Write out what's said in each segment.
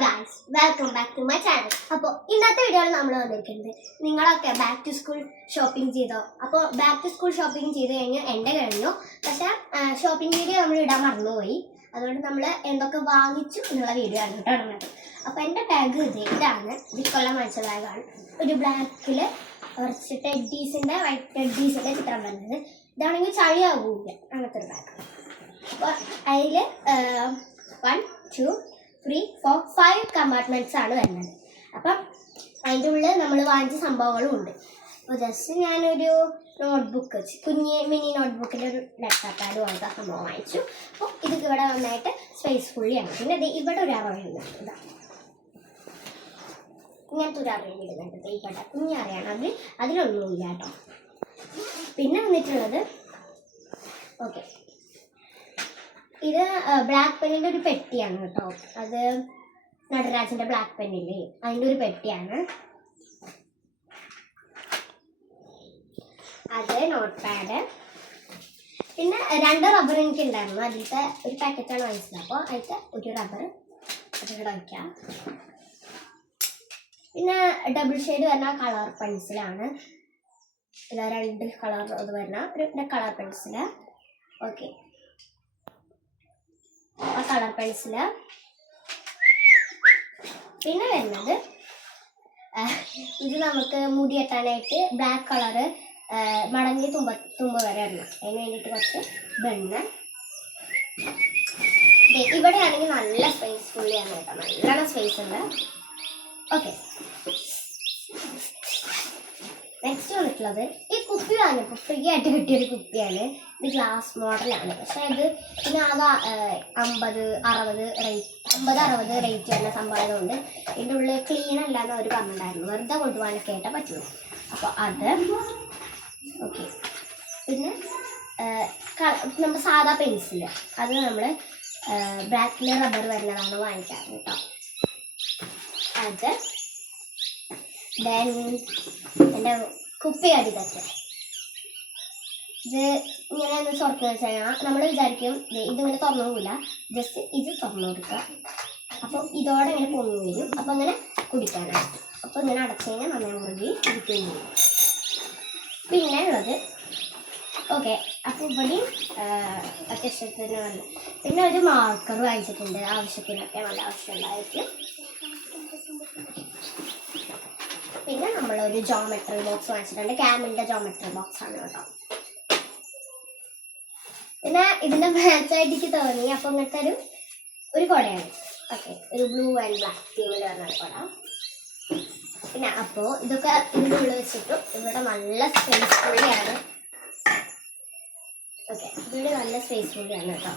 Guys, welcome back to my channel. അപ്പോൾ ഇന്നത്തെ വീഡിയോയിൽ നമ്മൾ വന്നിരിക്കുന്നത് നിങ്ങളൊക്കെ ബാക്ക് ടു സ്കൂൾ ഷോപ്പിംഗ് ചെയ്തോ? അപ്പോൾ ബാക്ക് ടു സ്കൂൾ ഷോപ്പിംഗ് ചെയ്ത് കഴിഞ്ഞ് എൻ്റെ കഴിഞ്ഞു. പക്ഷേ ഷോപ്പിംഗ് വീഡിയോ നമ്മൾ ഇടാൻ മറന്നുപോയി. അതുകൊണ്ട് നമ്മൾ എന്തൊക്കെ വാങ്ങിച്ചു എന്നുള്ള വീഡിയോ ആണ് കേട്ടോ ഇടുന്നത്. അപ്പോൾ എൻ്റെ ബാഗ് ഇതാണ്. ഇക്കൊല്ലം വാങ്ങിച്ച ബാഗാണ്. ഒരു ബ്ലാക്കിൽ കുറച്ച് ടെഡീസിൻ്റെ വൈറ്റ് ടെഡീസിൻ്റെ ചിത്രം വരുന്നത്. ഇതാണെങ്കിൽ ചളിയാകൂല, അങ്ങനത്തെ ഒരു ബാഗ്. അപ്പോൾ അതിൽ 1, 2, 3, 4, 5 കമ്പാർട്ട്മെൻറ്റ്സ് ആണ് വരുന്നത്. അപ്പം അതിൻ്റെ ഉള്ളിൽ നമ്മൾ വാങ്ങിച്ച സംഭവങ്ങളും ഉണ്ട്. അപ്പോൾ ജസ്റ്റ് ഞാനൊരു നോട്ട്ബുക്ക് മിനി നോട്ട്ബുക്കിൻ്റെ ഒരു ലെറ്റർ പാഡ് പോലത്തെ സംഭവം വാങ്ങിച്ചു. അപ്പോൾ ഇതൊക്കെ ഇവിടെ നന്നായിട്ട് സ്പേസ്ഫുള്ളിയാണ്. പിന്നെ ഇത് ഇവിടെ ഒരു അറയുണ്ട്. ഇതാ ഇങ്ങനത്തെ ഒരു അറയുണ്ട് ഇടുന്നുണ്ട്. ഇവിടെ കുഞ്ഞറിയാണ്, അതിലൊന്നുമില്ല കേട്ടോ. പിന്നെ വന്നിട്ടുള്ളത് ഓക്കെ, ഇത് ബ്ലാക്ക് പെന്നിൻ്റെ ഒരു പെട്ടിയാണ് കേട്ടോ. അത് നടരാജൻ്റെ ബ്ലാക്ക് പെന്നില്ലേ, അതിൻ്റെ ഒരു പെട്ടിയാണ്. അത് നോട്ട് പാഡ്. പിന്നെ 2 റബ്ബർ എനിക്ക് ഉണ്ടായിരുന്നു. അതിലത്തെ ഒരു പാക്കറ്റാണ് വാങ്ങിച്ചത്. അപ്പോൾ അതിലത്തെ ഒരു റബ്ബർ അതിവിടെ വയ്ക്കാം. പിന്നെ ഡബിൾ ഷെയ്ഡ് വരുന്ന കളർ പെൻസിലാണ്. 2 കളർ അത് വരുന്ന ഒരു കളർ പെൻസില്. ഓക്കെ, ആ കളർ പെൻസില്. പിന്നെ വരുന്നത് ഇത് നമുക്ക് മുടി കെട്ടാനായിട്ട് ബ്ലാക്ക് കളറ് മടങ്ങി തുമ്പ് വരെ ഇടണം. അതിന് വേണ്ടിയിട്ട് കുറച്ച് ബണ്ണ്. ഇവിടെ ആണെങ്കിൽ നല്ല സ്പേസ്ഫുള്ളിയാണ് കേട്ടോ, നല്ലോണം സ്പേസ് ഉണ്ട്. ഓക്കെ, നെക്സ്റ്റ് വന്നിട്ടുള്ളത് ഈ കുപ്പിയാണ്. ഇപ്പോൾ ഫ്രീ ആയിട്ട് കിട്ടിയൊരു കുപ്പിയാണ്. ഇത് ഗ്ലാസ് മോഡലാണ്. പക്ഷേ ഇത് പിന്നെ ആകെ 50-60 റേറ്റ് വരുന്ന സംഭവമായതുകൊണ്ട് ഇതിൻ്റെ ഉള്ളിൽ ക്ലീൻ അല്ലാന്ന് അവർ പറഞ്ഞിട്ടുണ്ടായിരുന്നു. വെറുതെ കൊണ്ടുപോകാനൊക്കെ ആയിട്ടാണ് പറ്റുള്ളൂ. അപ്പോൾ അത് ഓക്കെ. പിന്നെ നമ്മൾ സാധാ പെൻസിൽ, അത് നമ്മൾ ബ്ലാക്കിൽ റബ്ബർ വരുന്നതാണ് വാങ്ങിക്കാറ് കേട്ടോ. അത് ദെൻ എൻ്റെ കുപ്പി അടിതൊക്കെ ഇത് ഇങ്ങനെ ഒന്ന് തുറന്നു വെച്ച് കഴിഞ്ഞാൽ നമ്മൾ വിചാരിക്കും ഇതിങ്ങനെ തുറന്നു പോകില്ല. ജസ്റ്റ് ഇത് തുറന്നു കൊടുക്കുക. അപ്പോൾ ഇതോടെ ഇങ്ങനെ പൊങ്ങി വരും. അപ്പോൾ അങ്ങനെ കുടിക്കാനാണ്. അപ്പോൾ ഇങ്ങനെ അടച്ചു കഴിഞ്ഞാൽ നന്നായി മുറുകി കുടിക്കുകയും ചെയ്യും. പിന്നെ ഉള്ളത് ഓക്കെ, അപ്പോൾ ഇവിടെയും അത്യാവശ്യത്തിന് വന്നു. പിന്നെ ഒരു മാർക്കർ വാങ്ങിച്ചിട്ടുണ്ട്, ആവശ്യത്തിനൊക്കെ നല്ല ആവശ്യമുണ്ടായിരിക്കും. പിന്നെ നമ്മളൊരു ജോമെട്രി ബോക്സ് വാങ്ങിച്ചിട്ടുണ്ട്. ക്യാമിൻ്റെ ജോമെട്രി ബോക്സ് ആണ് കേട്ടോ. പിന്നെ ഇതിൻ്റെ മാച്ചായിട്ട് എനിക്ക് തോന്നി. അപ്പോൾ ഇങ്ങനത്തെ ഒരു കുടയാണ്. ഓക്കെ, ഒരു ബ്ലൂ ആൻഡ് ബ്ലാക്ക് തീമിൽ വരുന്ന കുട. പിന്നെ അപ്പോൾ ഇതൊക്കെ ഇതിൻ്റെ ഉള്ളിൽ വെച്ചിട്ടും ഇവിടെ നല്ല സ്പേസ്ഫുള്ളിയാണ്. ഓക്കെ, ഇവിടെ നല്ല സ്പേസ്ഫുള്ളിയാണ് കേട്ടോ.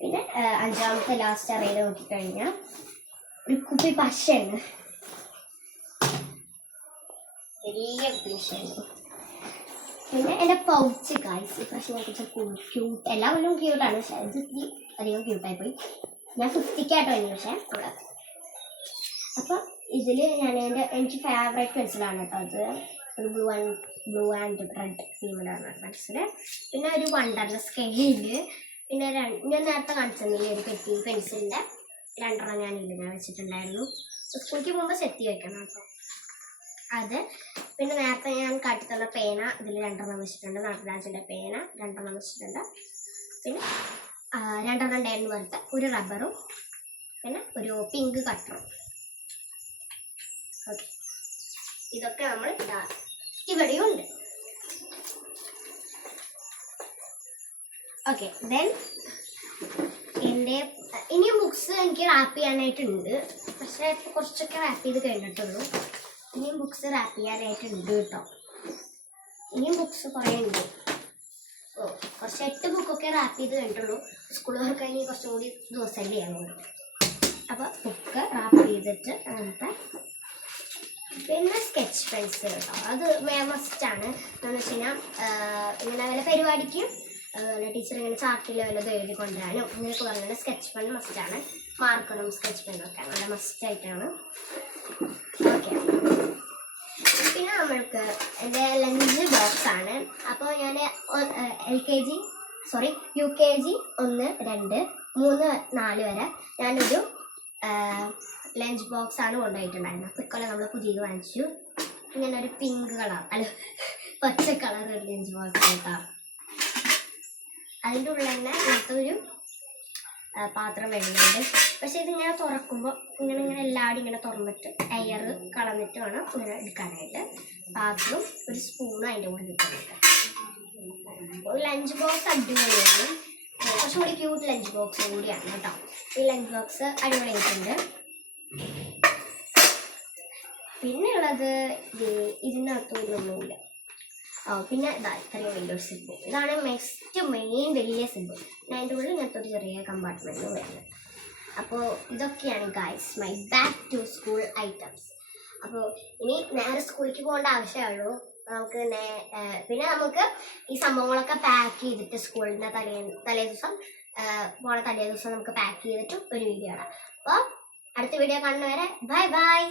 പിന്നെ 5ാമത്തെ ലാസ്റ്റ് അറയിൽ നോക്കിക്കഴിഞ്ഞാൽ ഒരു കുപ്പി പശയാണ്. വലിയ പശയാണ്. പിന്നെ എൻ്റെ പൗച്ച് ഗൈസ്, ഈ പ്രാവശ്യം കുറച്ച് ക്യൂട്ട്, എല്ലാ കൊല്ലവും ക്യൂട്ടാണ്. പക്ഷേ ഇത് ഇത്തിരി അധികം ക്യൂട്ടായിപ്പോയി. ഞാൻ 50ക്കാട്ടോ കഴിഞ്ഞു. പക്ഷേ അവിടെ അപ്പോൾ ഇതിൽ എനിക്ക് ഫേവറേറ്റ് പെൻസിലാണ് കേട്ടോ. അത് ഒരു ബ്ലൂ ആൻഡ് റെഡ് തീമിലാണ് പെൻസിൽ. പിന്നെ ഒരു വണ്ടറിൻ്റെ സ്കെയില്. പിന്നെ ഞാൻ നേരത്തെ കാണിച്ചിരുന്നില്ല ഒരു പെൻസിലിൻ്റെ 2 ഞാൻ വെച്ചിട്ടുണ്ടായിരുന്നു. സ്കൂളിലേക്ക് പോകുമ്പോൾ സെറ്റ് വെക്കണം കേട്ടോ. അത് പിന്നെ നേരത്തെ ഞാൻ കാട്ടിത്തന്ന പേന ഇതിൽ 2 വെച്ചിട്ടുണ്ട്. നടരാജൻ്റെ പേന 2 വെച്ചിട്ടുണ്ട്. പിന്നെ 2 ഉണ്ടായിരുന്നു പോലത്തെ ഒരു റബ്ബറും പിന്നെ ഒരു പിങ്ക് കട്ടറും. ഓക്കെ, ഇതൊക്കെ നമ്മൾ ഇവിടെയും ഉണ്ട്. ഓക്കെ, ദെൻ എൻ്റെ ഇനിയും ബുക്സ് എനിക്ക് റാപ്പ് ചെയ്യാനായിട്ടുണ്ട്. പക്ഷേ ഇപ്പോൾ കുറച്ചൊക്കെ റാപ്പ് ചെയ്ത് കഴിഞ്ഞിട്ടുള്ളൂ. ഇനിയും ബുക്സ് റാപ്പ് ചെയ്യാനായിട്ടുണ്ട് കേട്ടോ. ഇനിയും ബുക്സ് കുറേ ഉണ്ട്. കുറച്ച് 8 ബുക്കൊക്കെ റാപ്പ് ചെയ്ത് കഴിഞ്ഞിട്ടുള്ളൂ. സ്കൂൾ വർക്ക് കഴിഞ്ഞ് കുറച്ചും കൂടി ദിവസമല്ലേ ചെയ്യാൻ. അപ്പോൾ ബുക്ക് റാപ്പ് ചെയ്തിട്ട് അങ്ങനത്തെ. പിന്നെ സ്കെച്ച് പെൻസിൽ കേട്ടോ, അത് മസ്റ്റാണ്. എന്താണെന്ന് വെച്ച് കഴിഞ്ഞാൽ ഇങ്ങനെ വല്ല പരിപാടിക്ക് ടീച്ചർ ഇങ്ങനെ ചാർട്ടിൽ വല്ലതും എഴുതി കൊണ്ടുവരാനും അങ്ങനെയൊക്കെ പറഞ്ഞാൽ സ്കെച്ച് പെൻ മസ്റ്റാണ്. മാർക്കറും സ്കെച്ച് പെന്നും ഒക്കെ നല്ല മസ്റ്റായിട്ടാണ്. ഓക്കെ, പിന്നെ നമ്മൾക്ക് എൻ്റെ ലഞ്ച് ബോക്സ് ആണ്. അപ്പോൾ ഞാൻ UKG 1, 2, 3, 4 വരെ ഞാനൊരു ലഞ്ച് ബോക്സ് ആണ് കൊണ്ടുപോയിട്ടുണ്ടായിരുന്നത്. അപ്പോൾ ഇക്കൊല്ലം നമ്മൾ പുതിയത് വാങ്ങിച്ചു. ഇങ്ങനെ ഒരു പിങ്ക് കളർ അല്ല പച്ച കളർ ഒരു ലഞ്ച് ബോക്സ് കേട്ടോ. അതിൻ്റെ ഉള്ളിൽ തന്നെ ഇങ്ങനത്തെ ഒരു പാത്രം വരുന്നുണ്ട്. പക്ഷെ ഇതിങ്ങനെ തുറക്കുമ്പോൾ ഇങ്ങനെ എല്ലാവരും ഇങ്ങനെ തുറന്നിട്ട് എയർ കളഞ്ഞിട്ട് വേണം ഇങ്ങനെ എടുക്കാനായിട്ട്. പാത്രവും ഒരു സ്പൂണും അതിൻ്റെ കൂടെ കിട്ടുന്നുണ്ട്. ലഞ്ച് ബോക്സ് അടിപൊളിയാണ്. കുറച്ചും കൂടി ക്യൂട്ട് ലഞ്ച് ബോക്സ് കൂടിയാണ് കേട്ടോ. ഈ ലഞ്ച് ബോക്സ് അടിപൊളിയായിട്ടുണ്ട്. പിന്നെ ഉള്ളത് ഇതിനകത്തൊന്നുമില്ല. പിന്നെ ഇത്രയും വലിയൊരു സിബ്. ഇതാണ് മെയിൻ വലിയ സിബ്. പിന്നെ അതിൻ്റെ ഉള്ളിൽ ഇങ്ങനത്തെ ഒരു ചെറിയ കമ്പാർട്ട്മെൻറ്റ് വരുന്നത്. അപ്പോൾ ഇതൊക്കെയാണ് guys my back to school items. അപ്പോൾ ഇനി നേരെ സ്കൂളിലേക്ക് പോകേണ്ട ആവശ്യമുള്ളൂ. നമുക്ക് പിന്നെ നമുക്ക് ഈ സംഭവങ്ങളൊക്കെ പാക്ക് ചെയ്തിട്ട് സ്കൂളിൻ്റെ തലേ ദിവസം നമുക്ക് പാക്ക് ചെയ്തിട്ട് ഒരു വീഡിയോ ഇടാം. അപ്പോൾ അടുത്ത വീഡിയോ കാണുന്നവരെ ബൈ ബൈ.